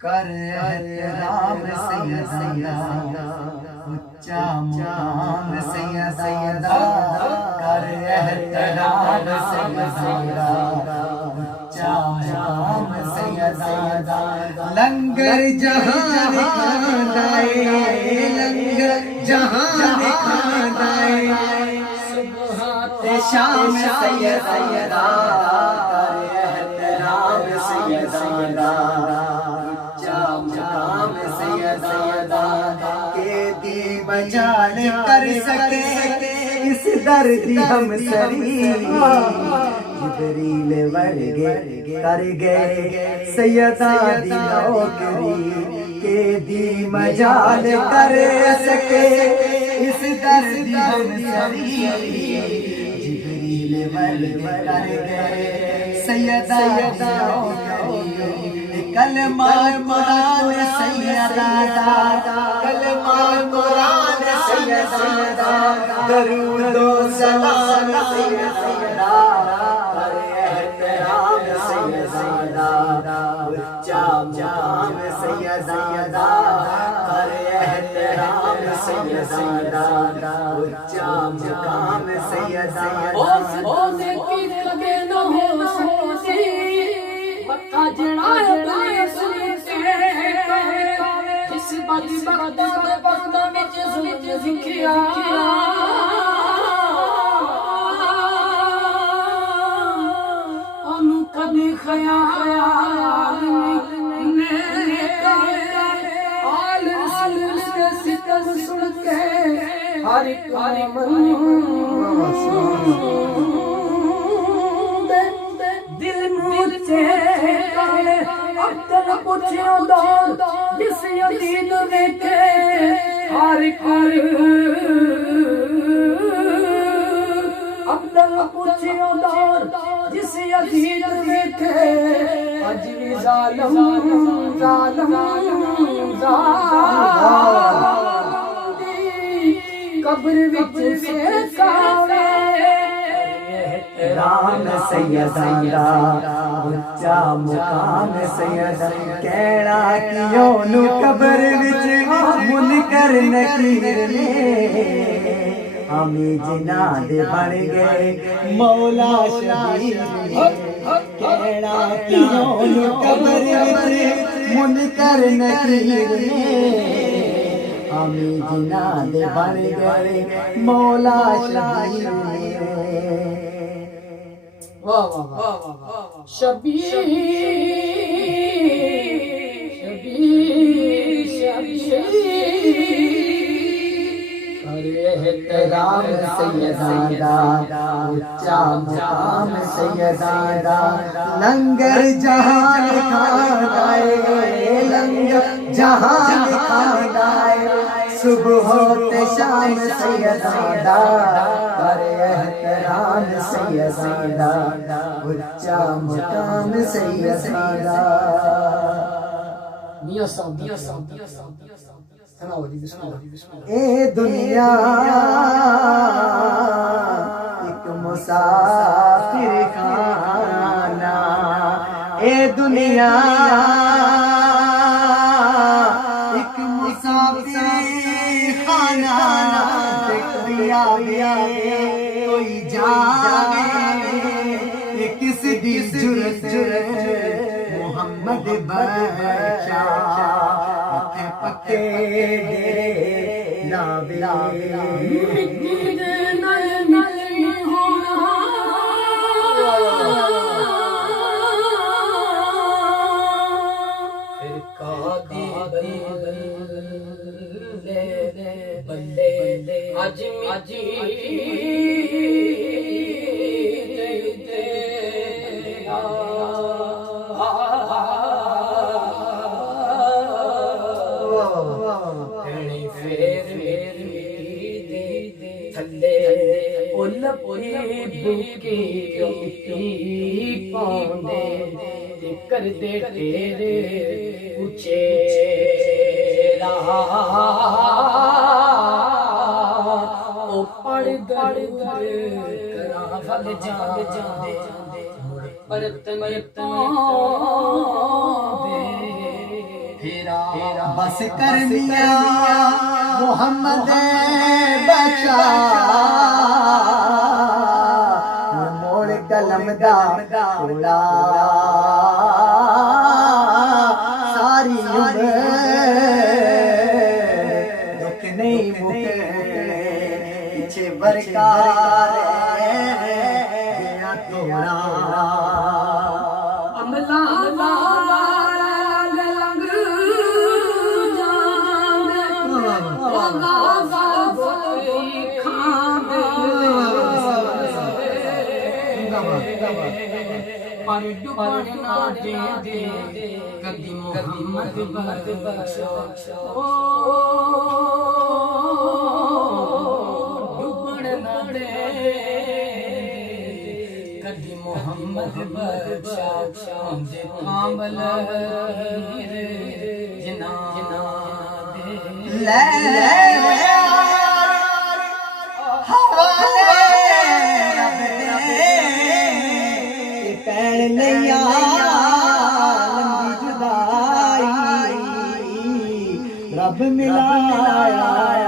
कर एहतराम सैयदा, उच्चा मुकाम सैयदा, कर एहतराम सैयदा, उच्चा मुकाम सैयदा। लंगर जहान खांदाए, लंगर जहान खांदाए, सुबह ते शाम सैयदा, कर एहतराम सैयदा, मुकाम सैयदा। के दी मजाल कर सके इस दर्द हम सरी, जिबरील वर्गे कर गए सैयदा दी नौकरी। के दी मजाल कर सके इस दर्द हम सरी, जिबरील वर्गे कर गए सैयदा दी नौकरी। कलमा कुरान सैयदा, कलमा कुरान सैयदा, दरूद व सलाम सैयदा, कर एहतराम सैयदा, उच्चा मुकाम सैयदा, कर एहतराम सैयदा, उच्चा मुकाम सैयदा। ओ नेकी लगे न हो सोसी, मक्का जड़ा जिस बदबख्ता दे बंदा विच जुल्म लिखिया, ओनू कदी ख्याल नहीं आल उसके सितम सुन के हर दिल मुझे अब्दुल पुछियो दौर जिस यदीद देखे हर कर। अब्दुल पुछियो दौर जिस यदीद देखे, अज भी जालम जालम जालम कब्र विच से कावे राम सैयदा, उच्चा मुकाम सैयदा। कहना कियों नु कब्र विच मुनकर नकीर ने, हमें जिना दे बन गए मौला शबीर ने। कहना कियों नु कब्र विच मुनकर नकीर ने, हमें जिना दे बन गए मौला शबीर ने। वाह वाह वाह वाह शबीर शबीर शबीर कर एहतराम सैयदा, उच्चा मुकाम सैयदा। लंगर जहान खांदाए, लंगर जहान खांदाए, सुबह होते शाम सैयदा, कर एहतराम सैयदा, उच्चा मुकाम सैयदा। मियां साहब सुनाओ जी बिस्मिल्लाह। ए दुनिया एक मुसाफिर खाना, ए दुनिया एक मुसाफिर खाना। कोई जावे किस दी जुरत मोहम्मद बख्शा, पक्के डेरे नावे आज थले बुकी पाउंदे कर दे तेरे पूछे रहा ओ पढ़ कर करा फल जाने पर तन दे बस कर मियां मोहम्मद बचा मोड़ कलम दा उड़ा सारी उम्र दुख नहीं मुके पीछे बरकार गया तोड़ा अमला लंग पर डुबना दे कदी मोहम्मद बख्शो ओ डुबना दे कदी मोहम्मद बख्शो जे कामल जना दे ले हवाले पैर नैया लंबी जुदाई रब मिलाया